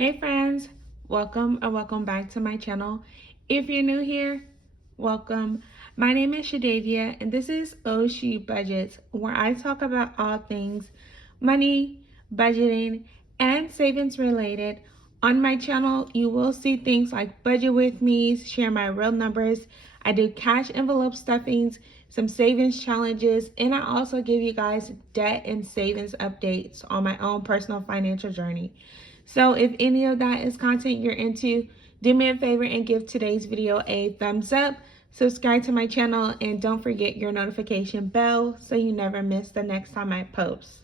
Hey friends, welcome or welcome back to my channel. If you're new here, welcome. My name is Shadavia and this is Oshi Budgets, where I talk about all things money, budgeting, and savings related. On my channel, you will see things like budget with me, share my real numbers. I do cash envelope stuffings, some savings challenges, and I also give you guys debt and savings updates on my own personal financial journey. So if any of that is content you're into, do me a favor and give today's video a thumbs up, subscribe to my channel, and don't forget your notification bell so you never miss the next time I post.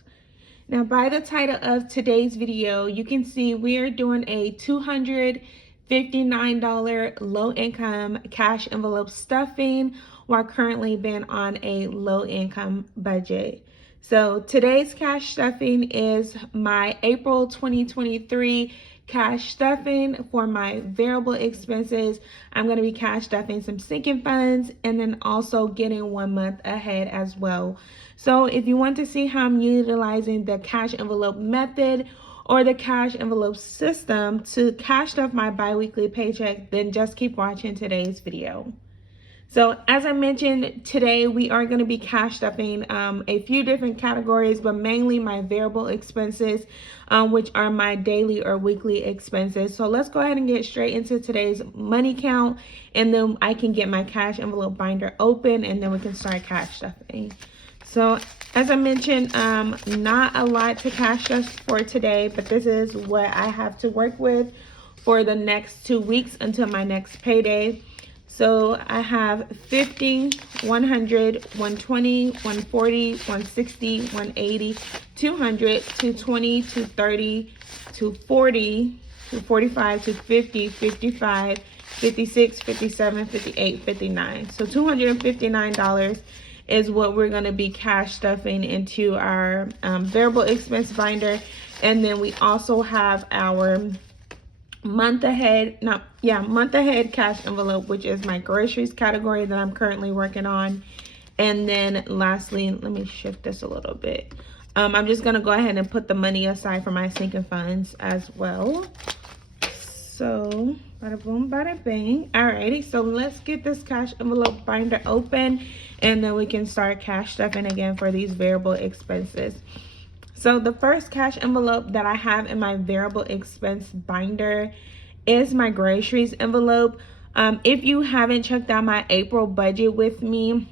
Now, by the title of today's video, you can see we are doing a $259 low income cash envelope stuffing while currently being on a low income budget. So today's cash stuffing is my April 2023 cash stuffing for my variable expenses. I'm going to be cash stuffing some sinking funds and then also getting 1 month ahead as well. So if you want to see how I'm utilizing the cash envelope method or the cash envelope system to cash stuff my biweekly paycheck, then just keep watching today's video. So as I mentioned, today we are going to be cash stuffing a few different categories, but mainly my variable expenses, which are my daily or weekly expenses. So let's go ahead and get straight into today's money count, and then I can get my cash envelope binder open, and then we can start cash stuffing. So as I mentioned, not a lot to cash stuff for today, but this is what I have to work with for the next 2 weeks until my next payday. So I have 50, 100, 120, 140, 160, 180, 200, 220, 230, 240, 245, 250, 55, 56, 57, 58, 59. So $259 is what we're going to be cash stuffing into our variable expense binder. And then we also have our month ahead cash envelope, which is my groceries category that I'm currently working on. And then lastly, let me shift this a little bit. I'm just gonna go ahead and put the money aside for my sinking funds as well. So bada boom, bada bang. Alrighty, so let's get this cash envelope binder open, and then we can start cash stuffing again for these variable expenses. So the first cash envelope that I have in my variable expense binder is my groceries envelope. If you haven't checked out my April budget with me,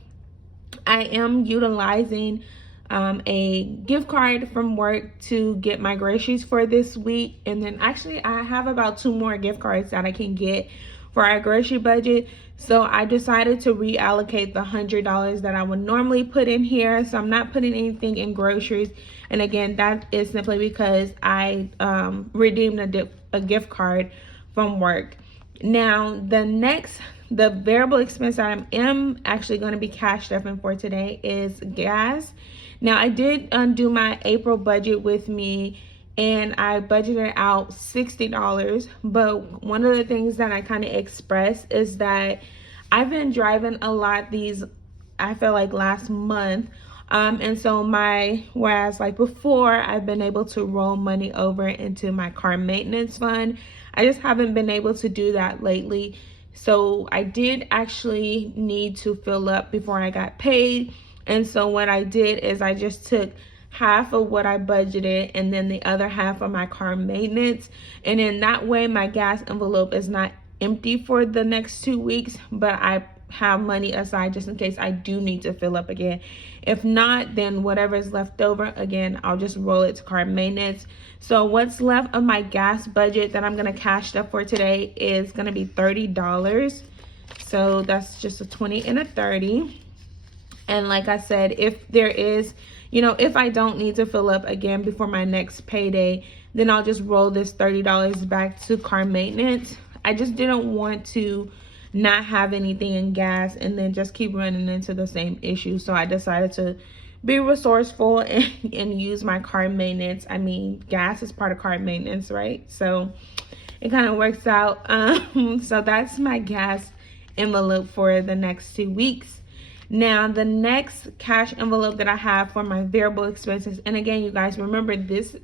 I am utilizing a gift card from work to get my groceries for this week. And then actually I have about 2 more gift cards that I can get for our grocery budget. So I decided to reallocate the $100 that I would normally put in here. So I'm not putting anything in groceries. And again, that is simply because I redeemed a gift card from work. Now, the variable expense that I am actually going to be cash stuffing for today is gas. Now, I did do my April budget with me, and I budgeted out $60. But one of the things that I kind of expressed is that I've been driving a lot I feel like last month. And so whereas like before, I've been able to roll money over into my car maintenance fund, I just haven't been able to do that lately. So I did actually need to fill up before I got paid. And so what I did is I just took half of what I budgeted and then the other half of my car maintenance. And in that way, my gas envelope is not empty for the next 2 weeks, but I have money aside just in case I do need to fill up again. If not, then whatever is left over, again, I'll just roll it to car maintenance. So what's left of my gas budget that I'm going to cash stuff for today is going to be $30. So that's just a 20 and a 30. And like I said, if there is, if I don't need to fill up again before my next payday, then I'll just roll this $30 back to car maintenance. I just didn't want to not have anything in gas and then just keep running into the same issue. So I decided to be resourceful and use my car maintenance. I mean, gas is part of car maintenance, right? So it kind of works out. So that's my gas envelope for the next 2 weeks. Now, the next cash envelope that I have for my variable expenses, and again, you guys remember this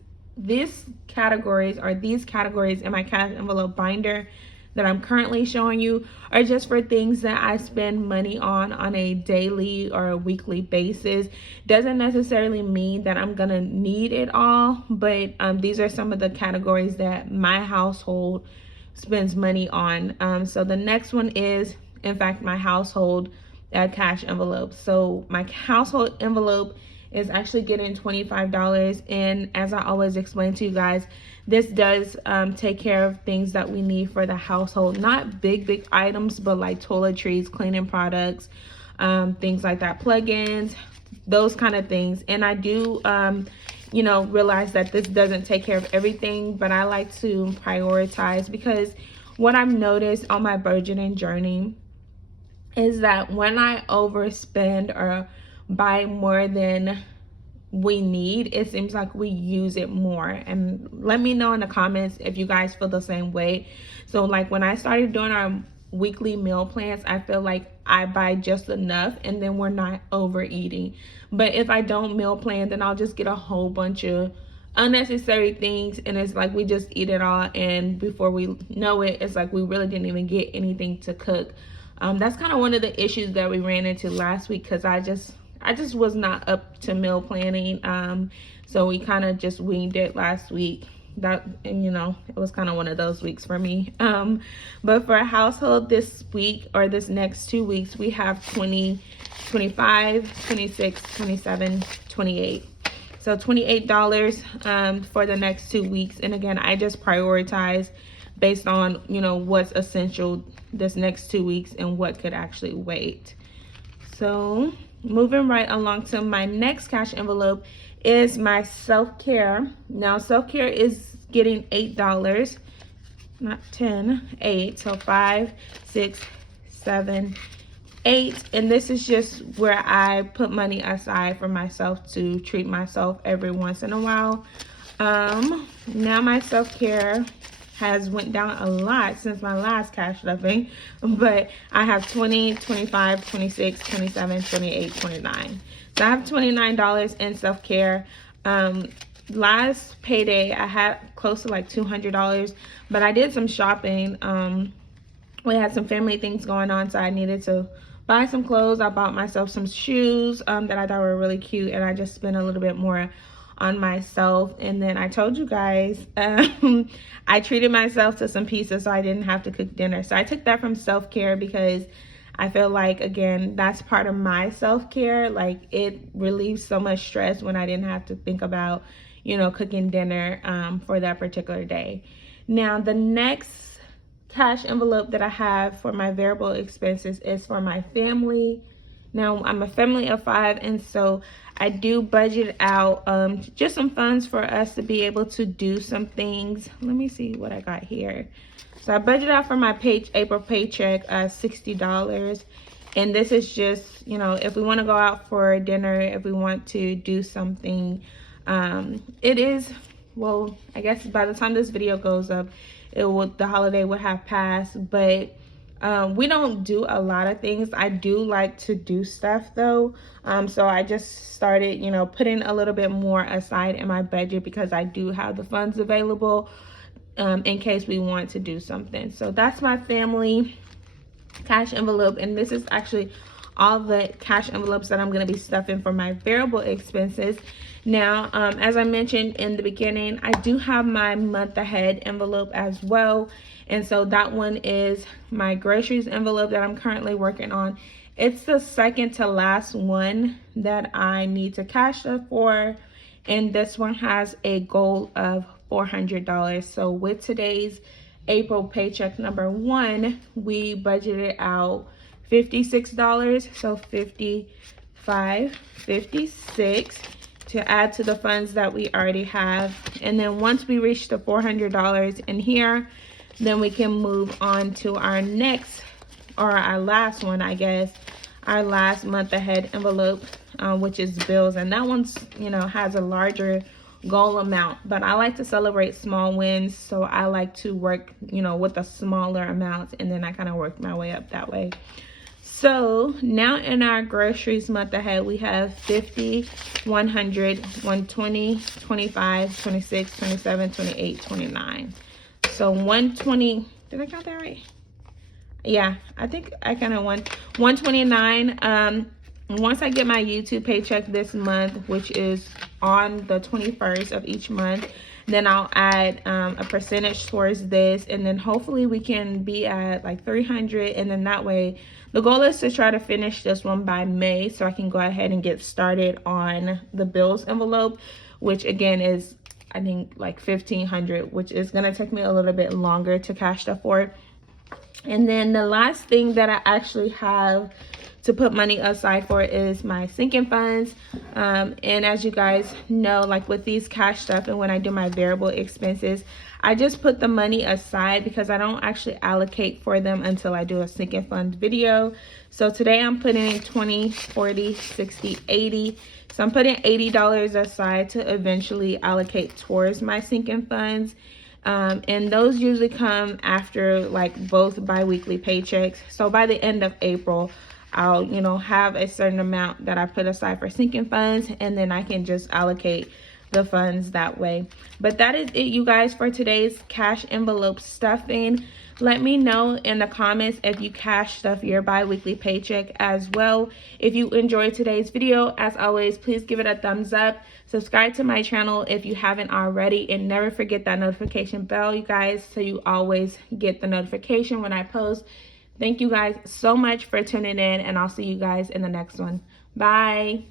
these categories in my cash envelope binder that I'm currently showing you are just for things that I spend money on a daily or a weekly basis. Doesn't necessarily mean that I'm gonna need it all, but these are some of the categories that my household spends money on. So the next one is, in fact, my household cash envelope. So my household envelope is actually getting $25, and as I always explain to you guys, this does take care of things that we need for the household. Not big items, but like toiletries, cleaning products, things like that, plug-ins, those kind of things. And I do realize that this doesn't take care of everything, but I like to prioritize, because what I've noticed on my budgeting journey is that when I overspend or buy more than we need, it seems like we use it more. And let me know in the comments if you guys feel the same way. So like when I started doing our weekly meal plans, I feel like I buy just enough and then we're not overeating. But if I don't meal plan, then I'll just get a whole bunch of unnecessary things, and it's like we just eat it all, and before we know it, it's like we really didn't even get anything to cook. That's kind of one of the issues that we ran into last week, because I just was not up to meal planning. So we kind of just winged it last week. And it was kind of one of those weeks for me. But for a household this week, or this next 2 weeks, we have 20, 25, 26, 27, 28. So $28 for the next 2 weeks. And again, I just prioritize based on, what's essential this next 2 weeks and what could actually wait. So moving right along to my next cash envelope is my self-care. Now self-care is getting $8, not 10, 8. So 5, 6, 7, 8. And this is just where I put money aside for myself to treat myself every once in a while. Now my self-care has went down a lot since my last cash stuffing, but I have 20, 25, 26, 27, 28, 29. So I have $29 in self-care. Last payday I had close to like $200, but I did some shopping. We had some family things going on, so I needed to buy some clothes. I bought myself some shoes that I thought were really cute, and I just spent a little bit more on myself. And then I told you guys I treated myself to some pizza so I didn't have to cook dinner. So I took that from self-care, because I feel like, again, that's part of my self-care. Like, it relieves so much stress when I didn't have to think about cooking dinner for that particular day. Now the next cash envelope that I have for my variable expenses is for my family. Now I'm a family of 5, and so I do budget out just some funds for us to be able to do some things. Let me see what I got here. So I budget out for my April paycheck $60, and this is just if we want to go out for dinner, if we want to do something. It is, well, I guess by the time this video goes up, the holiday would have passed, but we don't do a lot of things. I do like to do stuff though. So I just started, putting a little bit more aside in my budget, because I do have the funds available in case we want to do something. So that's my family cash envelope, and this is actually all the cash envelopes that I'm going to be stuffing for my variable expenses. Now, as I mentioned in the beginning, I do have my month ahead envelope as well. And so that one is my groceries envelope that I'm currently working on. It's the second to last one that I need to cash up for. And this one has a goal of $400. So with today's April paycheck number 1, we budgeted out $56. So 55, 56 to add to the funds that we already have. And then once we reach the $400 in here, then we can move on to our next, or our last one, I guess, our last month ahead envelope, which is bills. And that one's, has a larger goal amount, but I like to celebrate small wins. So I like to work, with the smaller amounts, and then I kind of work my way up that way. So now in our groceries month ahead, we have 50, 100, 120, 25, 26, 27, 28, 29. So 120, did I count that right? Yeah, I think I kind of won 129. Once I get my YouTube paycheck this month, which is on the 21st of each month, then I'll add a percentage towards this, and then hopefully we can be at like 300, and then that way the goal is to try to finish this one by May so I can go ahead and get started on the bills envelope, which again is I think like 1,500, which is gonna take me a little bit longer to cash stuff for. And then the last thing that I actually have to put money aside for is my sinking funds. And as you guys know, like with these cash stuff and when I do my variable expenses, I just put the money aside because I don't actually allocate for them until I do a sinking fund video. So today I'm putting in 20, 40, 60, 80. So I'm putting $80 aside to eventually allocate towards my sinking funds. And those usually come after like both bi-weekly paychecks. So by the end of April, I'll, have a certain amount that I put aside for sinking funds, and then I can just allocate the funds that way. But that is it, you guys, for today's cash envelope stuffing. Let me know in the comments if you cash stuff your bi-weekly paycheck as well. If you enjoyed today's video, as always, please give it a thumbs up. Subscribe to my channel if you haven't already, and never forget that notification bell, you guys, so you always get the notification when I post. Thank you guys so much for tuning in, and I'll see you guys in the next one. Bye.